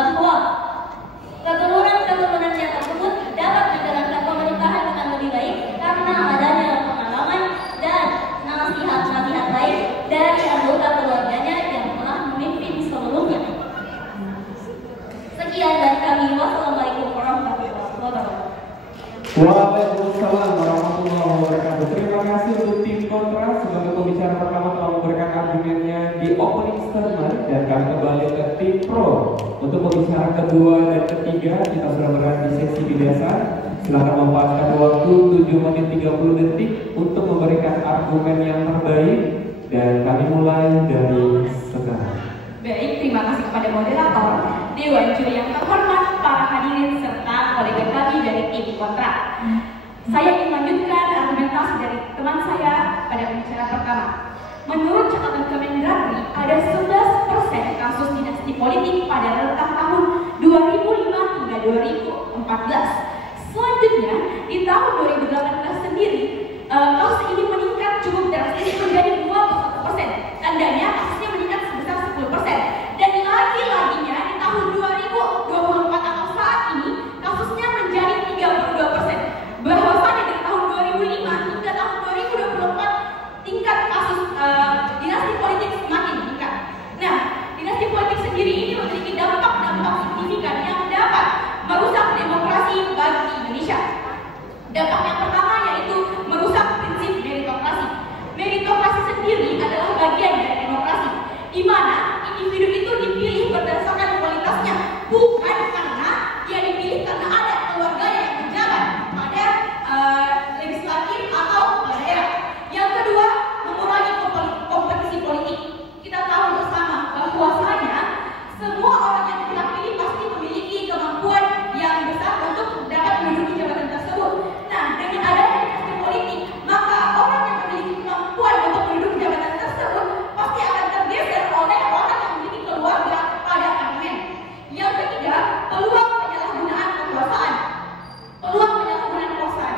bahwa keturunan-keturunannya tersebut dapat menjalankan pemerintahan dengan lebih baik karena adanya pengalaman dan nasihat-nasihat baik dari anggota keluarganya yang telah memimpin sebelumnya. Sekian dari kami. Wassalamualaikum warahmatullahi wabarakatuh. Waalaikumsalam warahmatullahi wabarakatuh. Terima kasih untuk tim kontra sebagai pembicara pertama telah memberikan argumennya di opening statement, dan kami kembali ke tim pro untuk pembicara kedua dan ketiga. Kita sudah berada di sesi biasa. Silakan memanfaatkan waktu 7 menit 30 detik untuk memberikan argumen yang terbaik, dan kami mulai dari sekarang. Baik, terima kasih kepada moderator, Dewan Juri yang terhormat, para hadirin serta kolega kami dari tim kontra. Saya ingin melanjutkan argumentasi dari teman saya pada pembicara pertama. Menurut catatan Kemendagri, ada 11% kasus dinasti politik pada rentang tahun 2005 hingga 2014. Selanjutnya, di tahun 2018 sendiri, kasus ini meningkat cukup drastis menjadi 21%. Tandanya kasusnya meningkat sebesar 10%. Dan lagi-laginya di tahun 2024 atau saat ini, kasusnya menjadi 32%. Bahwasanya dari tahun 2005 hingga tahun 2024, tingkat kasus dinasti politik semakin meningkat. Nah, dinasti politik sendiri ini memiliki dampak-dampak signifikan yang dapat merusak demokrasi bagi Indonesia. Dampak yang pertama yaitu merusak prinsip meritokrasi. Meritokrasi sendiri adalah bagian dari demokrasi, di mana individu itu dipilih berdasarkan kualitasnya, bukan karena dia dipilih karena ada keluarga yang menjabat pada legislatif atau daerah. Yang kedua, mengurangi kompetisi politik. Kita tahu bersama bahwasanya semua orang yang kita pilih pasti memiliki kemampuan yang besar untuk dapat menduduki jabatan tersebut. Nah, dengan adanya dinasti politik, maka orang yang memiliki kemampuan untuk menduduki jabatan tersebut pasti akan tergeser oleh orang yang memiliki keluarga pada parlemen. Yang ketiga, peluang penyalahgunaan kekuasaan. Peluang penyalahgunaan kekuasaan.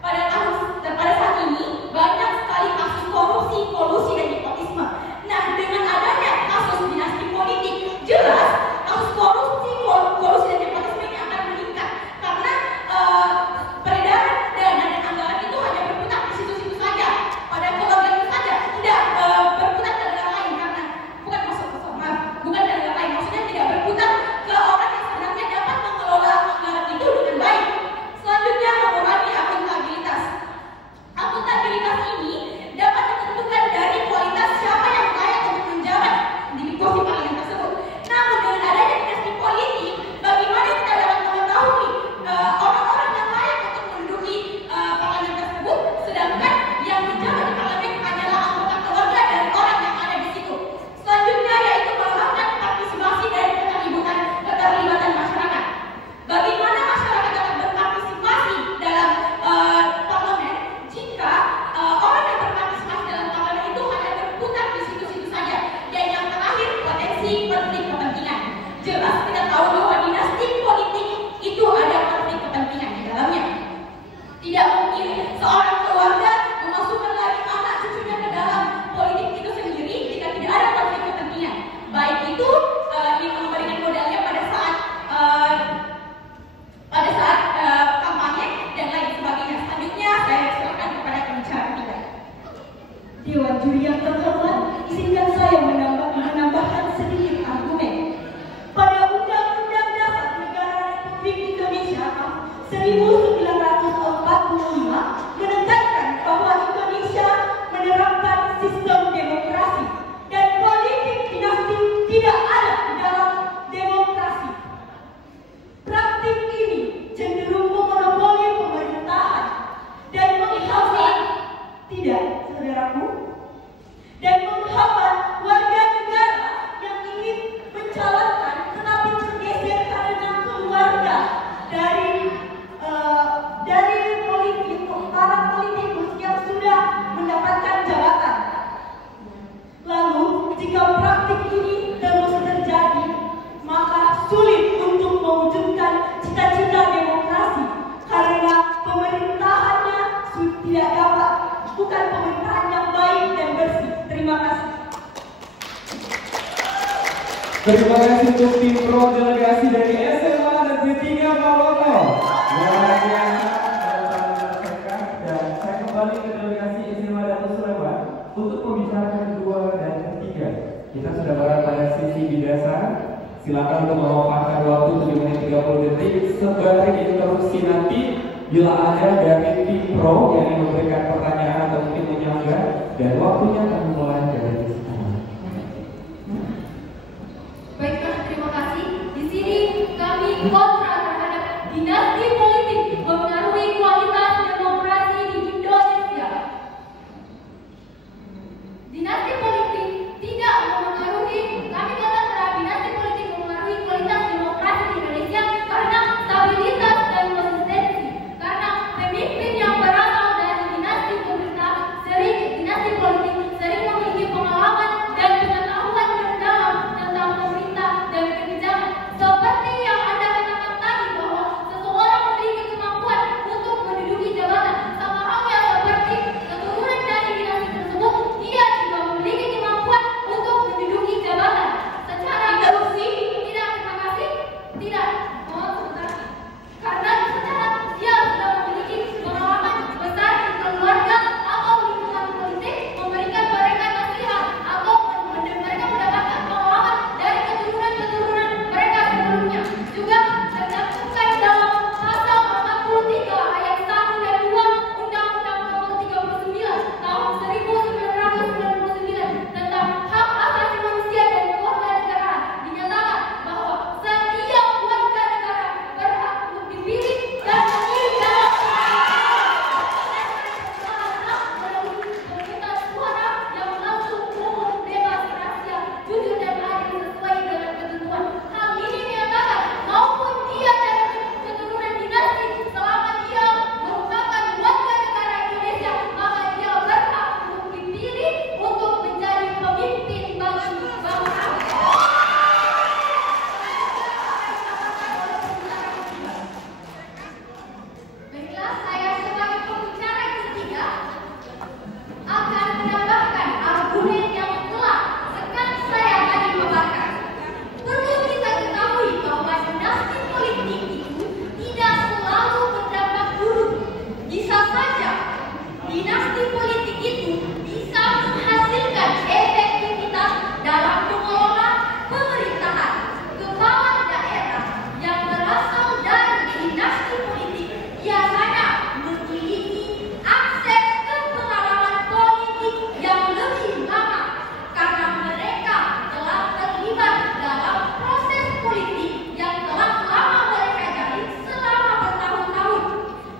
Pada saat ini banyak sekali kasus korupsi, kolusi, dan nepotisme. Nah, dengan adanya kasus dinasti politik, jelas kasus korupsi, kolusi, dan nepotisme ini akan meningkat karena peredaran dana dan anggaran itu hanya berputar di situ-situ saja, pada keluarga itu saja, tidak berputar ke negara lain, karena bukan ke negara lain, maksudnya tidak berputar ke orang yang sebenarnya dapat mengelola anggaran itu dengan baik. Selanjutnya, mengurangi akuntabilitas. Akuntabilitas ini dapat ditentukan dari kualitas siapa yang layak untuk menjabat di kursi parlemen tersebut. Namun dengan adanya dinasti politik, bagaimana kita dapat mengetahui orang-orang yang layak untuk menduduki parlemen tersebut, sedangkan yang menjabat di parlemen hanyalah anggota keluarga dari orang yang ada di situ. Selanjutnya yaitu melakukan partisipasi dan keterlibatan masyarakat. Bagaimana masyarakat dapat berpartisipasi dalam parlemen jika orang yang berpartisipasi dalam parlemen itu hanya berputar di situ-situ saja. Dan yang terakhir, potensi konflik kepentingan. Jelas kita tahu bahwa dinasti politik itu ada konflik kepentingan di dalamnya. Tidak mungkin seorang keluarga memasukkan lagi anak cucunya ke dalam politik itu sendiri jika tidak ada konflik kepentingan. Baik itu yang memberikan modalnya pada saat kampanye dan lain sebagainya. Selanjutnya saya silakan kepada pembicara ketiga. Dewan Juri yang terhormat, izinkan saya menambahkan sedikit argumen. Pada Undang-Undang Dasar Negara Republik Indonesia 1945 menekankan bahwa Indonesia menerapkan sistem demokrasi dan politik dinasti tidak ada di dalam demokrasi. Praktik ini cenderung memonopoli pemerintahan dan menghambat, tidak, saudaraku, dan menghambat warga negara yang ingin mencalonkan tetapi tergeser karena keluarga dari politik, para politikus yang sudah mendapatkan jabatan. Lalu, jika praktik ini terus Terima kasih untuk tim pro delegasi dari SMA Negeri 3 Palopo. Luar biasa mereka, dan saya kembali ke delegasi SMA Dato' Sulaiman untuk pembicaraan kedua dan ketiga. Kita sudah berada pada sisi bidasa. Silakan untuk memanfaatkan waktu 7 menit 30 detik sebagai interupsi nanti bila ada dari tim pro yang ingin memberikan pertanyaan atau mungkin menyanggah, dan waktunya akan mulai dari sekarang. Baiklah, terima kasih. Di sini kami kontra terhadap dinasti politik mempengaruhi kualitas demokrasi di Indonesia. Dinasti politik tidak mempengaruhi, kami katakan terhadap dinasti politik mempengaruhi kualitas demokrasi di Indonesia karena stabilitas dan konsistensi. Karena pemimpin yang berasal dari dinasti pemerintah dinasti politik sering memiliki pengalaman dan pengetahuan mendalam tentang pemerintah dan kebijakan. Seperti yang Anda katakan tadi bahwa seseorang memiliki kemampuan untuk menduduki jabatan, sama halnya seperti keturunan dari dinasti tersebut, dia juga memiliki kemampuan untuk menduduki jabatan. Secara interupsi, tidak, terima kasih, tidak, mohon sebentar. Karena secara dia sudah memiliki pengalaman besar di keluarga atau lingkungan politik, memberikan mereka nasihat atau mereka mendapatkan pengalaman dari keturunan-keturunan mereka sebelumnya. Juga tercantumkan dalam pasal 43 ayat 1 dan 2 Undang-Undang Nomor 39 tahun 1999 tentang hak asasi manusia dan kewarganegaraan. Dinyatakan bahwa setiap warga negara berhak untuk dipilih dan memilih dalam pemungutan suara yang langsung, umum, bebas, rahasia, jujur dan adil sesuai dengan ketentuan. Hal ini menyatakan maupun dia dari keturunan dinasti, selama dia merupakan warga negara Indonesia, maka dia berhak untuk dipilih untuk menjadi pemimpin bagi bangsa. Baiklah, saya sebagai pembicara yang ketiga akan menambahkan argumen yang telah saya tadi paparkan. Perlu kita ketahui bahwa dinasti politik itu tidak selalu berdampak buruk. Bisa saja dinasti politik itu bisa menghasilkan efektivitas dalam mengelola pemerintahan. Kepala daerah yang berasal dari dinasti politik biasanya memiliki akses ke pengalaman politik yang lebih lama karena mereka telah terlibat dalam proses politik yang telah lama mereka jalani selama bertahun-tahun.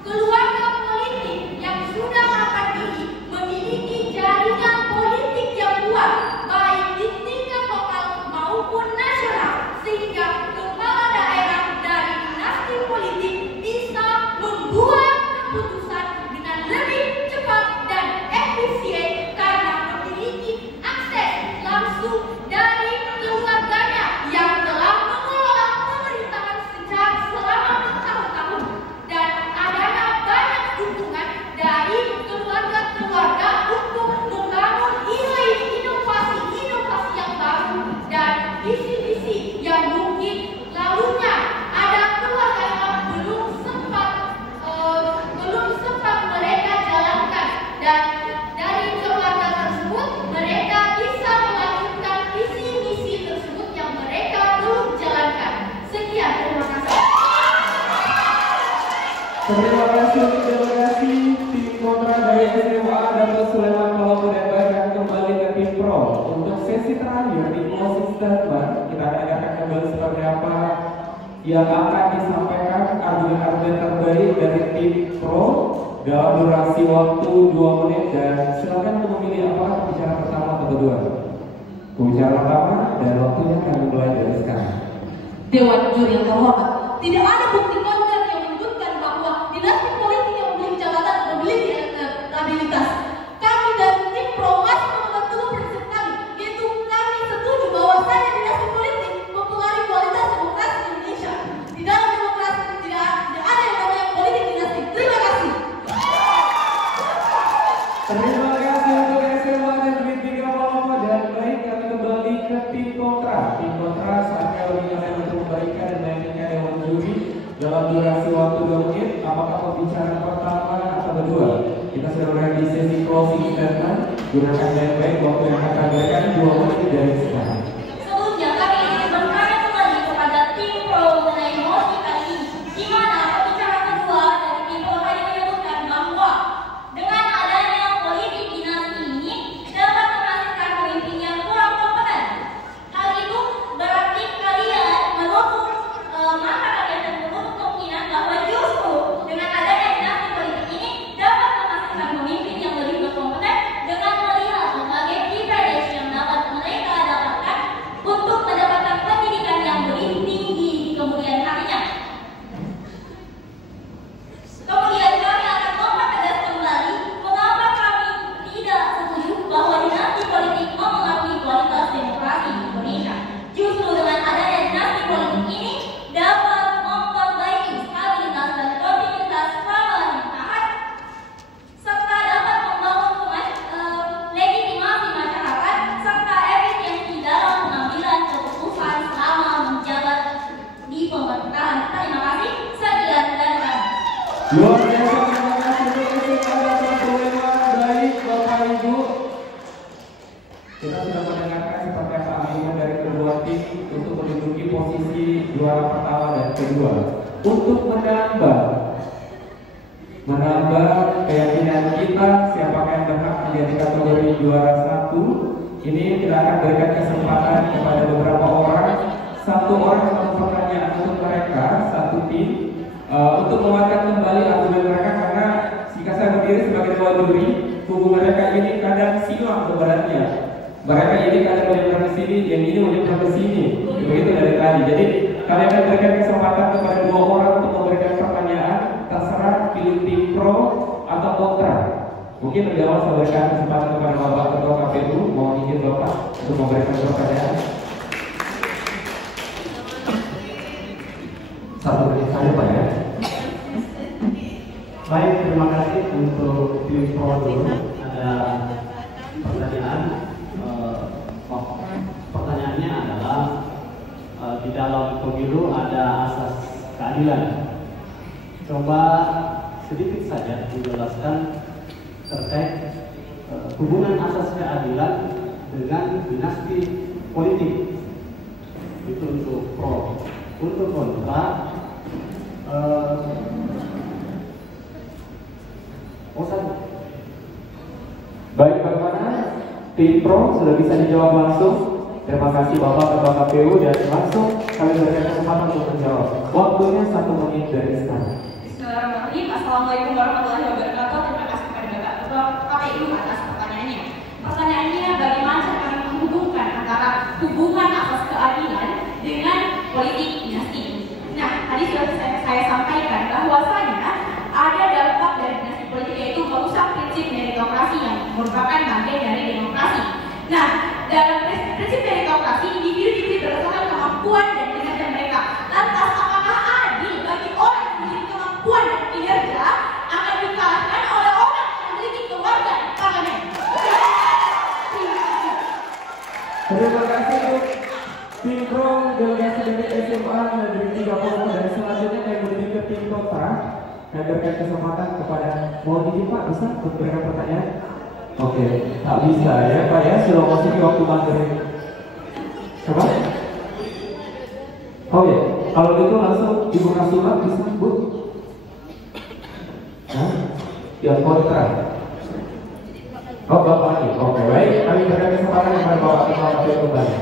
Keluarga politik yang sudah mapan ini memiliki jaringan politik yang kuat baik di tingkat lokal maupun nasional, sehingga kepala daerah dari dinasti politik bisa membuat keputusan dengan lebih cepat dan efisien karena memiliki akses langsung dari keluarganya yang telah mengelola pemerintahan sejak selama bertahun-tahun, dan adanya banyak dukungan dari keluarga-keluarga untuk membangun inovasi-inovasi yang baru dan visi-visi yang mungkin lalunya ada keluarga yang belum sempat mereka jalankan, dan dari keluarga tersebut mereka bisa melanjutkan visi-misi tersebut yang mereka belum jalankan. Sekian, terima kasih. Terima kasih untuk delegasi tim kontra dari SMA Dato' Sulaiman Palopo dan bahkan kembali ke tim pro. Untuk sesi terakhir di closing statement, kita akan dengarkan kembali seperti apa yang akan disampaikan argumen-argumen terbaik dari tim pro dalam durasi waktu 2 menit, dan silakan untuk memilih apa pembicara pertama atau kedua. Pembicara pertama dan waktunya akan dimulai dari sekarang. Dewan Juri yang terhormat, tidak ada bukti konkret yang menyebutkan bahwa dinasti politik yang memiliki jabatan memiliki elektabilitas. Kami dari tim pro masih memegang teguh prinsip kami, yaitu kami setuju bahwasannya dinasti politik mempengaruhi kualitas demokrasi di Indonesia. Di dalam demokrasi tidak ada yang namanya politik dinasti. Terima kasih. Terima kasih untuk SMA Negeri 3 Palopo, dan baik kami kembali ke tim kontra. Tim kontra dalam durasi waktu 2 menit. Apakah pembicaraan pertama atau kedua? Kita sudah berada di sesi closing statement. Gunakan baik-baik waktu yang akan diberikan 2 menit dari sekarang. Sebelumnya kami ingin bertanya kembali kepada tim pro mengenai mosi kali ini, di mana pembicara kedua dari tim pro tadi menyebutkan bahwa dengan adanya politik dinasti ini dapat menghasilkan pemimpin yang kurang kompeten. Hal itu berarti kalian menutup mata kalian dan menutup kemungkinan bahwa justru dengan adanya dinasti politik ini dapat menghasilkan pemimpin yang lebih berkompeten dengan melihat berbagai privilege yang dapat mereka dapatkan untuk mendapatkan pendidikan yang lebih tinggi di kemudian harinya. Kemudian kami akan mempertegas kembali mengapa kami tidak setuju bahwa dinasti politik memengaruhi kualitas demokrasi di Indonesia. Justru dengan adanya dinasti politik ini dapat memperbaiki stabilitas dan kontinuitas pemerintahan serta dapat membangun legitimasi masyarakat serta efisiensi dalam pengambilan keputusan selama menjabat di pemerintahan. Terima kasih. Sekian dan Luar biasa, terima kasih untuk ada pertemuan baik Bapak Ibu. Kita sudah mendengarkan seperti apa argumen dari kedua tim untuk menduduki posisi juara pertama dan kedua. Untuk menambah keyakinan kita siapakah yang berhak menjadi kategori juara 1, ini kita akan berikan kesempatan kepada beberapa orang, 1 orang satu pertanyaan untuk mereka, 1 tim, untuk menguatkan kembali argumen mereka, karena jika saya berdiri sebagai ketua juri, kubu mereka ini kadang silang sebenarnya. Mereka ini kadang menyeberang ke sini, yang ini menyeberang ke sini. Begitu dari tadi. Jadi kalian akan berikan kesempatan kepada 2 orang untuk memberikan pertanyaan, terserah pilih tim pro atau kontra. Mungkin lebih awal saya berikan kesempatan kepada Bapak Ketua KPU, mohon izin Bapak untuk memberikan pertanyaan. 1 menit saja Pak ya. Baik, terima kasih untuk tim pro dulu. Ada pertanyaan. Pertanyaannya adalah di dalam pemilu ada asas keadilan. Coba sedikit saja dijelaskan terkait hubungan asas keadilan dengan dinasti politik. Itu untuk pro. Untuk kontra, baik, bagaimana? Tim pro sudah bisa dijawab langsung. Terima kasih Bapak Ketua KPU, dan langsung kami berikan kesempatan untuk menjawab. Waktunya 1 menit dari sekarang. Bismillahirrahmanirrahim. Assalamualaikum warahmatullahi wabarakatuh. Terima kasih kepada Bapak Ketua KPU atas pertanyaannya. Pertanyaannya, bagaimana cara menghubungkan antara hubungan asas keadilan dengan politik dinasti? Nah, tadi sudah saya sampaikan bahwasanya ada dampak dari dinasti politik, yaitu merusak prinsip meritokrasi yang merupakan bagian dari demokrasi. Nah, dalam prinsip meritokrasi, individu dipilih berdasarkan kemampuan dan kinerja mereka. Lantas, apakah adil bagi orang yang memiliki kemampuan dan kinerja akan dikalahkan oleh orang yang memiliki keluarga di parlemen? Terima kasih untuk tim pro delegasi dari SMA dari 30, dan selanjutnya yang berdiri ke tim kontra. Saya berikan kesempatan kepada Mohon Pak, bisa untuk berikan pertanyaan? Oke, tak bisa ya Pak ya, sudah masuk ke waktu maghrib. Coba? Oh ya, kalau gitu langsung dibuka surat bisa Bu? Nah, yang kontra. Oh Bapak lagi, oke baik, kami berikan kesempatan kepada Bapak Ketua KPU kembali.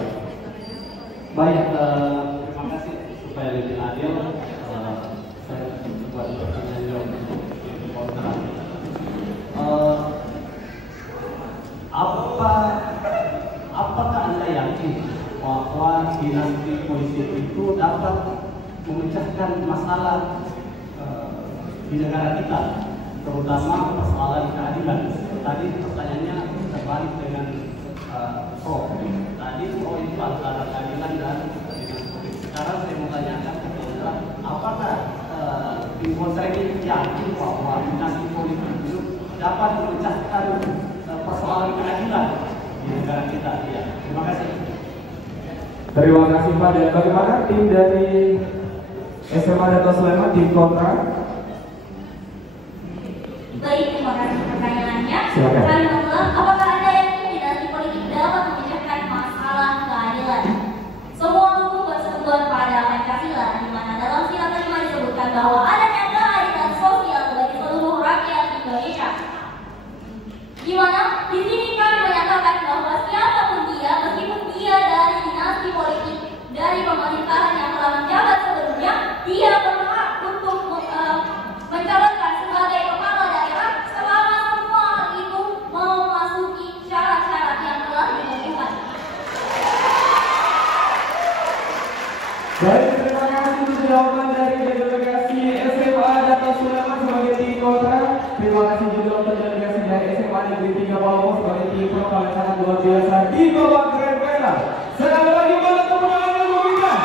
baik, terima kasih. Supaya lebih adil, saya buat pertanyaan jawab untuk kontra. Apakah Anda yakin bahwa dinasti politik itu dapat memecahkan masalah di negara kita, terutama persoalan keadilan? Tadi pertanyaannya terbalik dengan pro. Tadi pro itu antara keadilan dan dinasti politik. Sekarang saya mau tanyakan ke kontra, apakah tim kontra ini yakin bahwa dinasti politik itu dapat memecahkan persoalan keadilan di negara kita? Ya, terima kasih. Terima kasih Pak. Dan bagaimana tim dari SMA Dato Sulaiman tim kontra. Baik, terima kasih pertanyaannya. Silakan. Kalimat kedua, apakah Anda yakin dinasti politik dapat memecahkan masalah keadilan? Semua hukum bersumber pada Pancasila, di mana dalam sila kelima disebutkan bahwa adanya keadilan sosial bagi seluruh rakyat Indonesia. Di mana di sini kami menyatakan bahwa siapapun dia, meskipun dia dari dinasti politik, dari pemerintahan yang telah menjabat sebelumnya, dia berhak untuk mencalonkan sebagai kepala daerah selama semua itu memasuki syarat-syarat yang telah ditentukan. Baik, terima kasih untuk jawaban dari delegasi SMA Dato Sulaiman sebagai tim kontra. Terima kasih juga untuk delegasi dari SMA Negeri 3 Palopo sebagai tim pro. Kalian sangat luar biasa di bawah Grand Vela. Sekali lagi bantu tepuk tangan yang memberikan.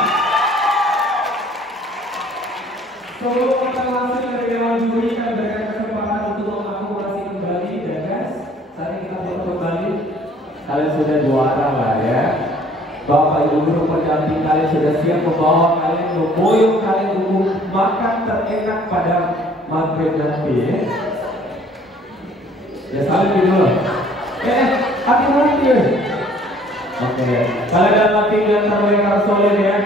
Sebelum kita langsung dari dewan juri, kami berikan kesempatan untuk mengakumulasi kembali, dan guys, saat ini kita foto kembali. Kalian sudah juara lah ya. Bapak Ibu guru pendamping kalian sudah siap membawa kalian, memboyong kalian untuk makan terenak pada maghrib nanti ya. Ya saling dulu. Hati-hati ya. Oke, kalian adalah tim yang terbaik, harus solid ya.